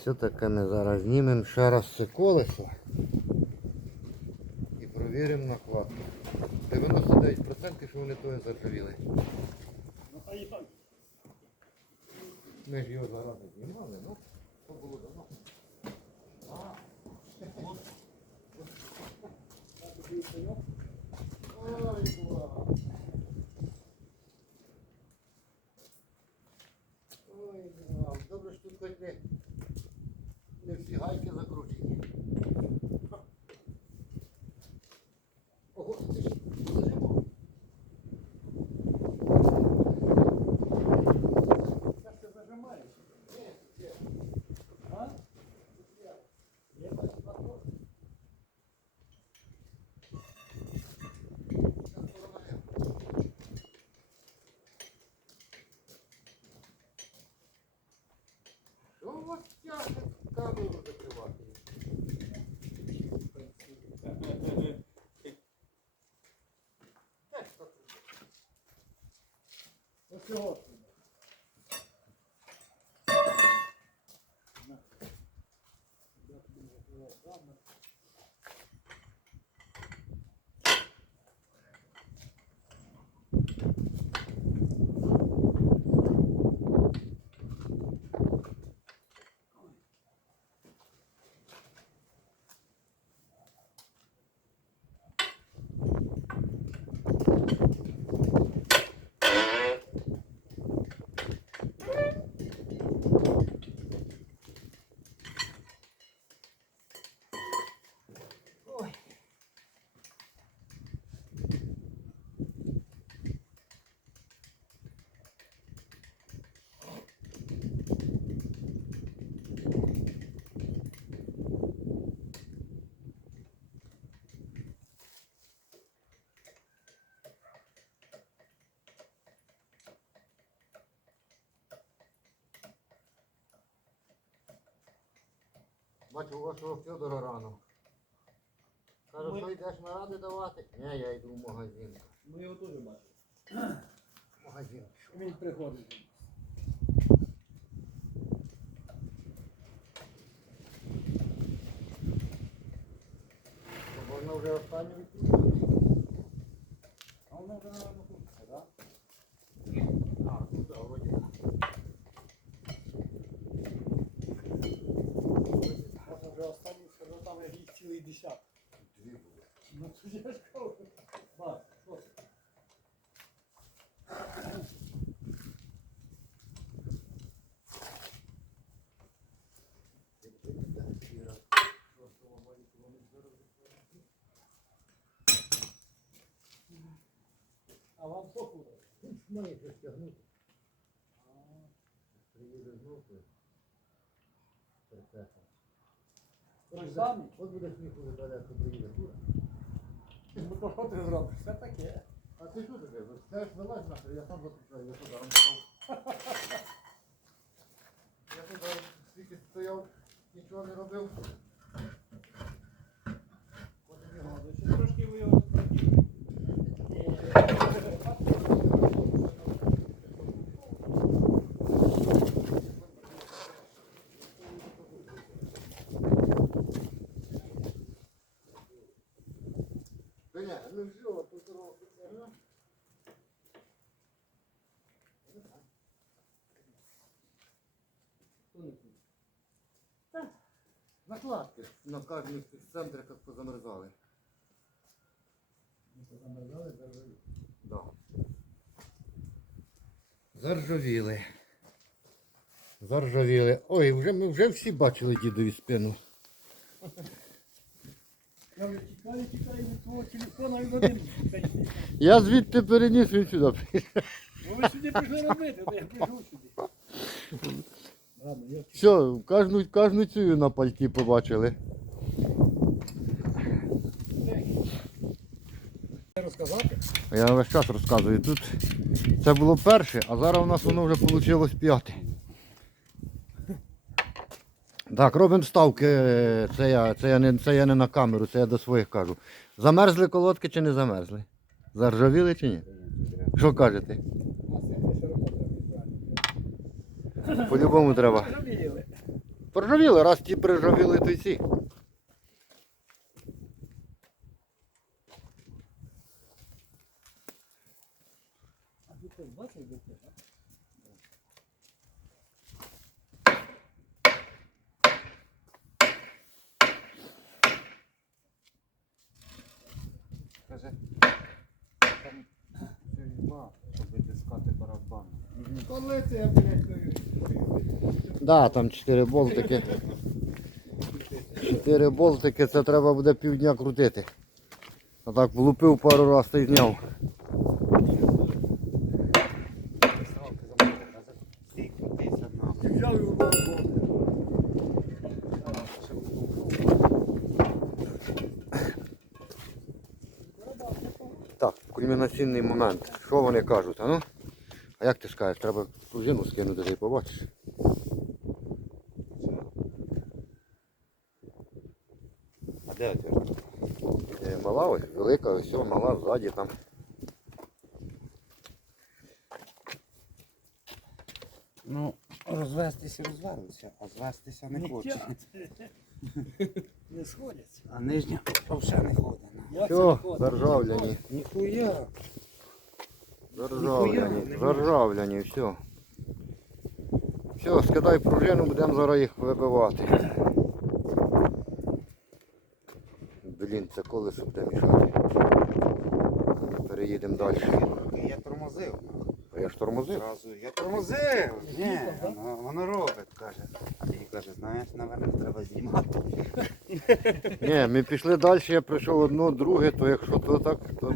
Все таке ми зараз знімемо ще раз це колесо і провіримо накладку. 99% що вони того заржавіли. Ну. Ми ж його зараз не знімали, ну, то було давно. Ой. Добре, що тут хоч не, гайки закручені. Ого, ти ж зажимав. Це ж ти зажимаєш. А? Я бачу мотор. Що у вас тягне камеру закривати? Як так? Ось цього. Бачу, у вашого Федора рано. Кажу, Ми- що йдеш на ради давати? Ні, я йду в магазин. Ми його теж бачили. Магазин. Він приходить. Можна вже останню відпустити. А воно вже, наверное, тут, так? А, ну да, вроді. Можна вже останній сказав, там їх цілий десяток. Дві буде. Ну то я ж кажу. Бас, що ти? А вам куди? Має щось тягнути. Приїде знов. Перцепом. Той самий? От буде сміху що приїде. Ну то що ти зробиш? Все таке. А ти що таке? Це ж вилазь нахер, я сам запускаю, я туди став. Я туди стільки стояв, нічого не робив. Потім його Ще трошки ви його розподілили. Ну все, тут трохи. Накладки на кожних цих центриках позамерзали. Замерзали, замерзали. Да. Заржавіли. Заржавіли. Ой, вже ми вже всі бачили дідові спину. Я вже тікаю, тікаю від свого телефона і один. Я звідти переніс він сюди. Ну ви сюди прийшли робити, то я прийшов сюди. Ладно, я Все, кожну, кожну цю на пальті побачили. розказати. Я весь час розказую. Тут це було перше, а зараз у нас воно вже вийшло п'яте. Так, робимо ставки. Це я, це, я не, це я не на камеру, це я до своїх кажу. Замерзли колодки чи не замерзли? Заржавіли чи ні? Що кажете? По-любому треба. Розуміли. Проржавіли, раз ті приржавіли, то й ці. А тут ти бачиш, де це? а? Каже, там тюрма, щоб витискати барабан. Це я, блядь, кажу? Да, там чотири болтики. Чотири болтики, це треба буде півдня крутити. А так влупив пару разів та й зняв. Взяв і. Так, кульмінаційний момент. Що вони кажуть? А ну? А як ти скажеш, треба пружину скинути, ти побачиш. А де отвертка? Е, Мала ось, велика, ось, мала ззаді там. Ну, розвестися розвалися, а звестися не хоче. тягне. Не сходяться. А нижня взагалі не ходить. Все, ходить? заржавляні. Ніхуя. Заржавляні, заржавляні, все. Все, скидай пружину, будемо зараз їх вибивати. Блін, це колесо буде мішати. Переїдемо далі. Я тормозив. А я ж тормозив. Зразу я тормозив. Ні, воно, воно робить, каже. І каже, знаєш, наверное, треба знімати. Ні, ми пішли далі, я прийшов одно, друге, то якщо то так, то.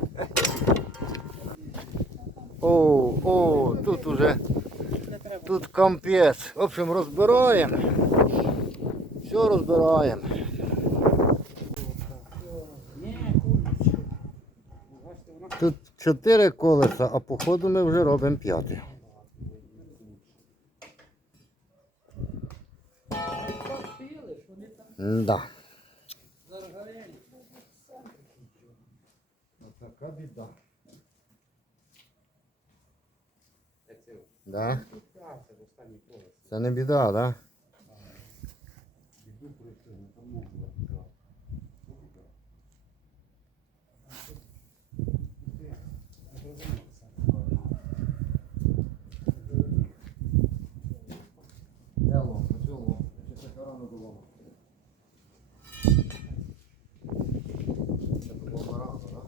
О, о, тут уже. Тут компець. В общем, розбираємо. Все розбираємо. Тут чотири колеса, а походу ми вже робимо п'яте. Да. Така біда. Це це. Да? Це не біда, да? Іду пройти, не помогла. Де лом? Оцю лом. Чи це рано було? Це було рано, так?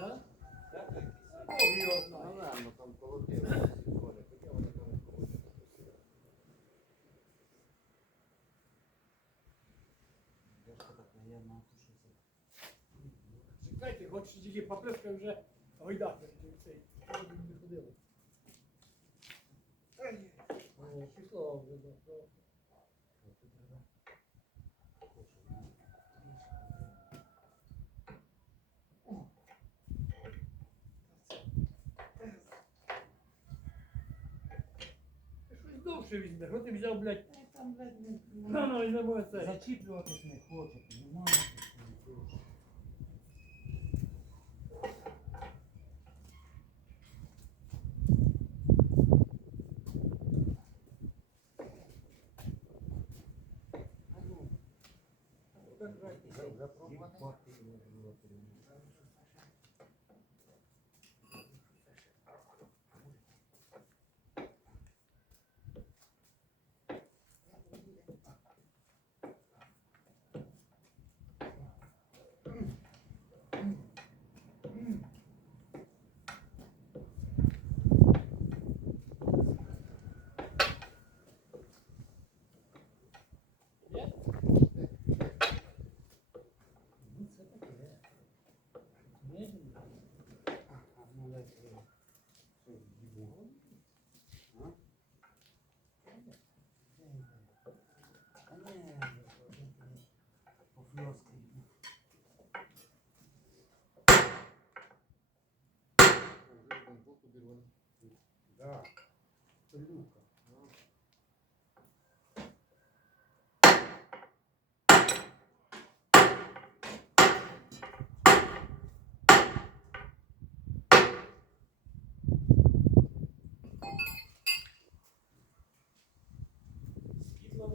А? Бог його знає. Наверно, там колотили. Чекайте, хоч тільки попливка вже гойдати. Цей. щоб не ходили. О, Пішло вже. да, да. Ти Щось довше візьмеш, от ти взяв, блядь. Ну, ну, і не буде це. Зачіплюватись не хоче, немає. Так. Пилюка. Світла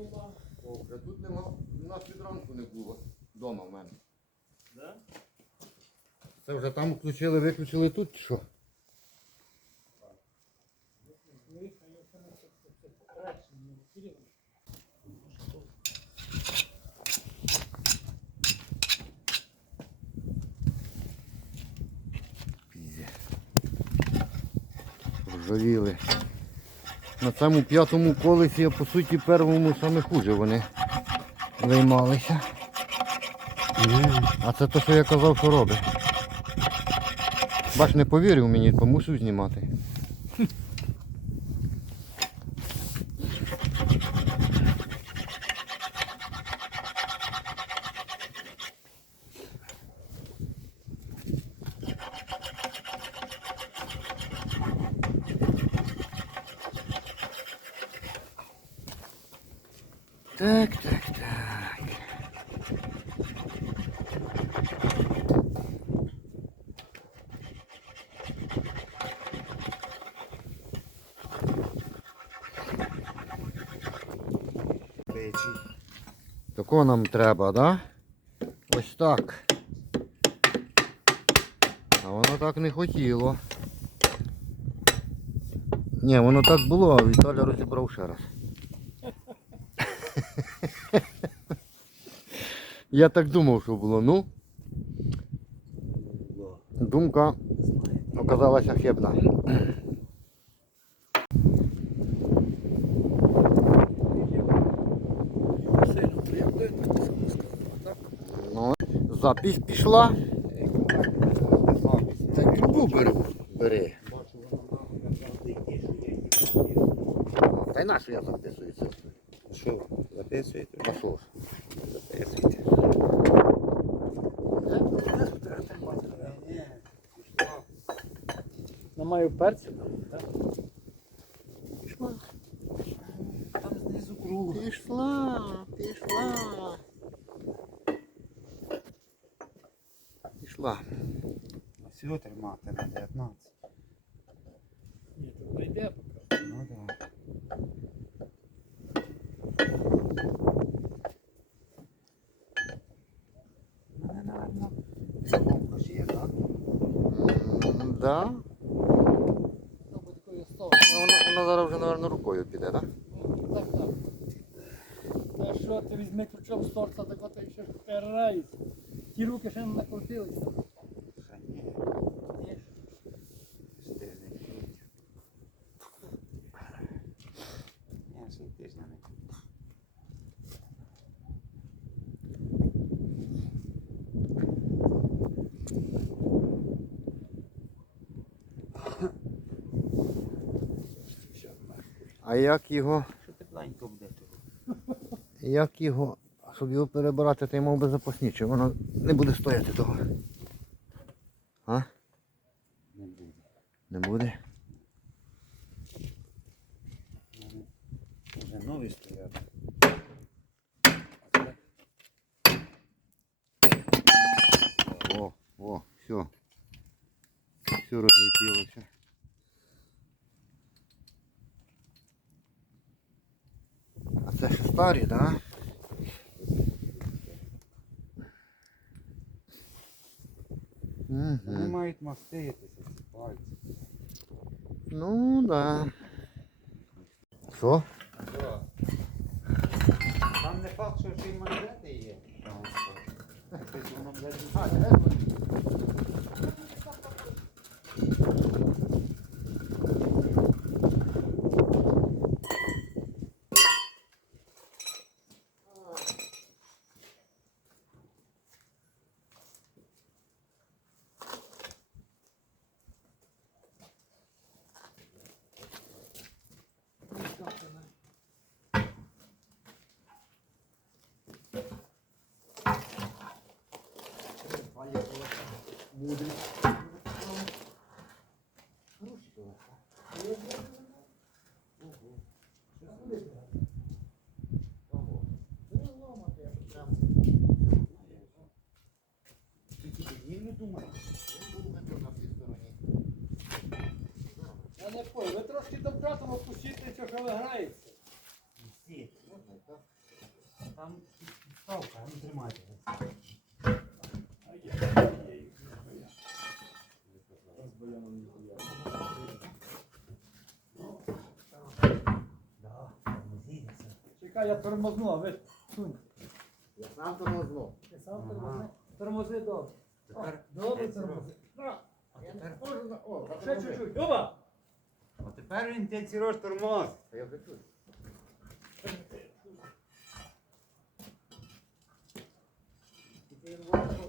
нема. О, вже тут нема, у нас від ранку не було. Дома в мене. Да? Це вже там включили, виключили тут чи що? Ви, а я саме це- це- це краще, не втілили. Пізє. Ржавіли. На цьому п'ятому колесі, а по суті первому саме хуже вони займалися. А це те, що я казав, що робить. Бач, не повірив мені, помусив знімати. Так, так, так. Такого нам треба, да? Ось так. А воно так не хотіло. Ні, воно так було, а Віталя розібрав ще раз. Я так думав, що було. Ну, Було. думка оказалася хибна. Сильно приємно, що не сказав. А так? Ну, запись пішла. Так трубу беру. Бери. Бачу, воно нахуй завжди йде, що я їм Та й на що я записую це? Що, записуєте? А що ж? Записуйте. Намаю перцю, так? Пішла. Там знизу круг. Пішла, пішла. Пішла. Всього тримати на 19. Ні, то прийде поки. Ну так. У мене, напевно, замовка ж є, так? М, Да. Рукою піде, так? Так, так. Та що, ти візьми ключом з так от ще ж. Ті руки ще не накрутилися. Ще ні. Ні. Ще тиждень квітів. Ні, ще й тижня не квітів. А як його, Що тепленько буде того? як його, щоб його перебирати, то й мав би запасніче, воно не буде стояти того. це ще старі, так? Да? Вони Угу. мають маститися, ці пальці. Ну да. Що? Там не факт, що ще й манжети є. Там, що. Якось воно, блядь, не буде. Я не пой, ви трошки до втратимо, пустіть, що ви граєте. Я тормозну, а ви сунь. Я сам тормозну. Ти сам тормози? Тормози добре. Тепер- Добре тормози. На, А тепер, О, Ще чуть-чуть. Оба! а тепер він тебе Сереж тормоз. Я вже чую.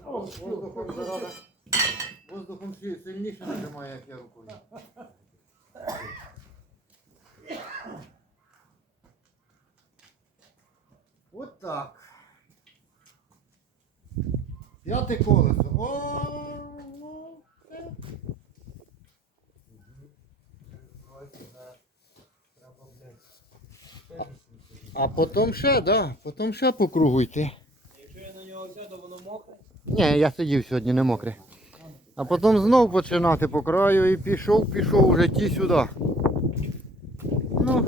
Воздухом зараза. Воздухом сі- сильніше нажимає, як я рукою. От так. П'яте колесо. О. А потім ще, да, потім ще по кругу йти. Якщо я на нього сяду, воно мокре. Ні, я сидів сьогодні, не мокрий. А потім знов починати по краю і пішов, пішов уже ті сюди. Ну,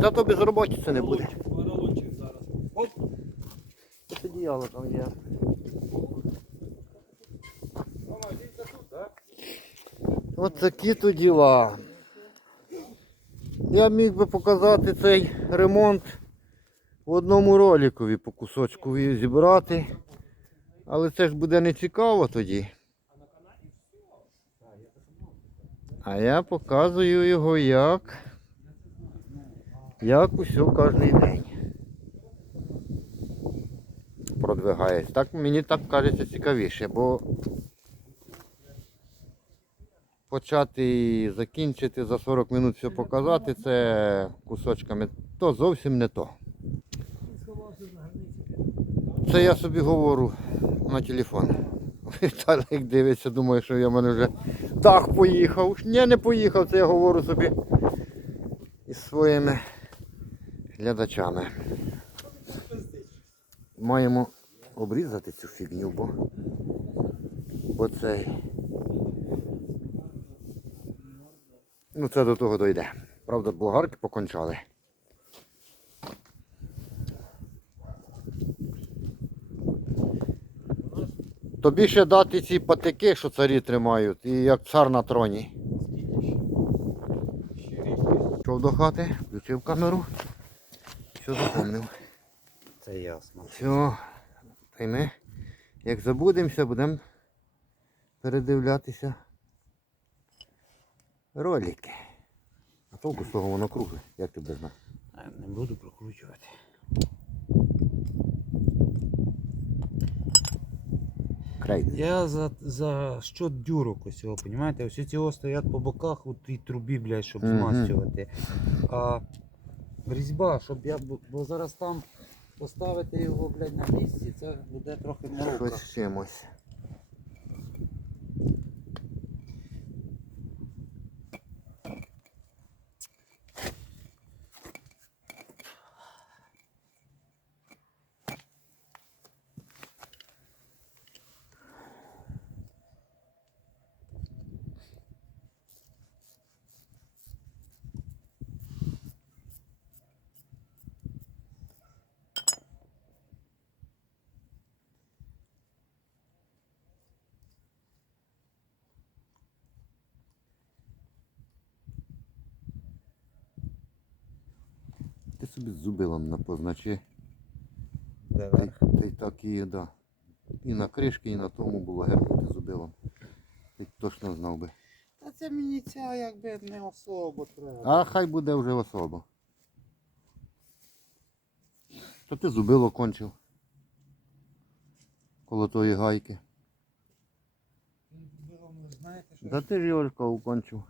та то без роботи це не буде. Поролончик зараз. Оп! Це діяло там є. От такі то діла. Я міг би показати цей ремонт в одному роликові по кусочку зібрати. Але це ж буде не цікаво тоді. А я показую його як. Як усе кожен день. Продвигається. Так мені так кажеться цікавіше, бо почати і закінчити за 40 минут все показати, це кусочками, то зовсім не то. Це я собі говорю на телефон. Віталік дивиться, думає, що я в мене вже дах поїхав. Ні, не поїхав, це я говорю собі із своїми глядачами. Маємо обрізати цю фігню, бо, бо. Ну це до того дойде. Правда, болгарки покончали. Тобі ще дати ці патики, що царі тримають, і як цар на троні. Пішов до хати, включив камеру. Все запомнив. Це ясно. Все. Та й ми, як забудемося, будемо передивлятися ролики. А толку з того воно кругле, як ти без знаєш. Не буду прокручувати. Крейди. Я за, за що дюрок ось цього, понімаєте? Ось ці стоять по боках у тій трубі, блядь, щоб змащувати. А різьба, щоб я, бо зараз там поставити його, блядь, на місці, це буде трохи морока. Щось чимось. Собі зубилом на. Де Ти, верх? ти так і, да. І на кришки, і на тому було гепнути зубилом. Ти точно знав би. Та це мені ця якби не особо треба. А хай буде вже особо. То ти зубило кончив. Коло тої гайки. Ви знаєте, що Да ти ж Йолька укончив.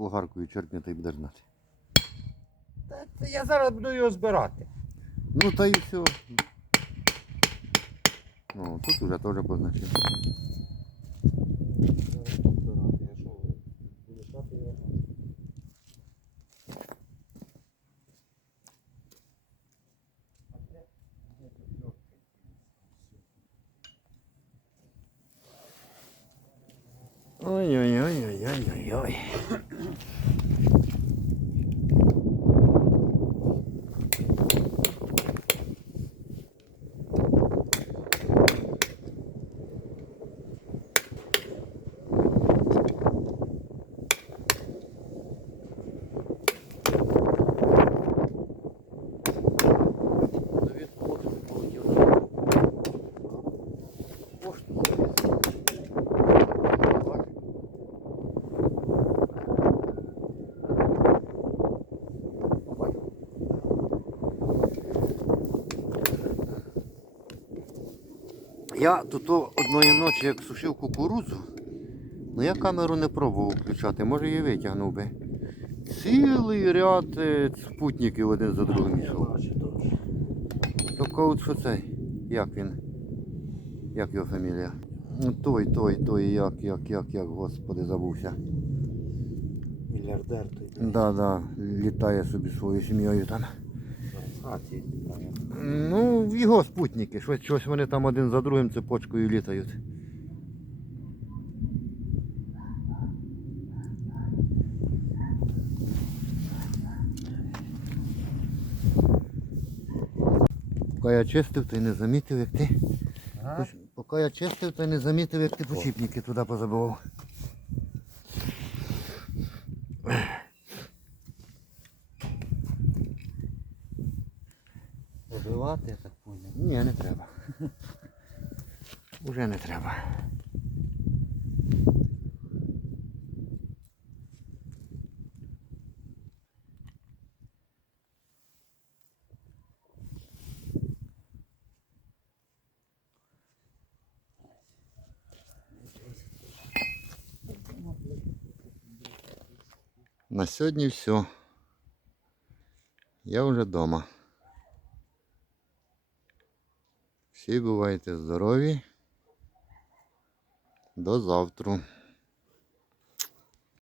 Болгаркою черкне, та й будеш знати. Та це я зараз буду його збирати. Ну та й все. Ну, тут уже теж позначив. Я тут одної ночі, як сушив кукурудзу, ну я камеру не пробував включати, може її витягнув би. Цілий ряд е, спутників один за другим йшов. Тільки от що цей? Як він? Як його фамілія? Той, той, той, як, як, як, як, господи, забувся. Мільярдер той. Да, да, літає собі своєю сім'єю там. Хаті. Ну, його спутники, щось, щось вони там один за другим цепочкою літають. Поки я чистив, то й не замітив, як ти. Поч- Поки я чистив, то й не замітив, як ти почіпники туди позабивав. Пробивати, я так поняв. Ні, не треба. Уже не треба. На сьогодні все. Я вже вдома. Всі бувайте здорові. До завтра.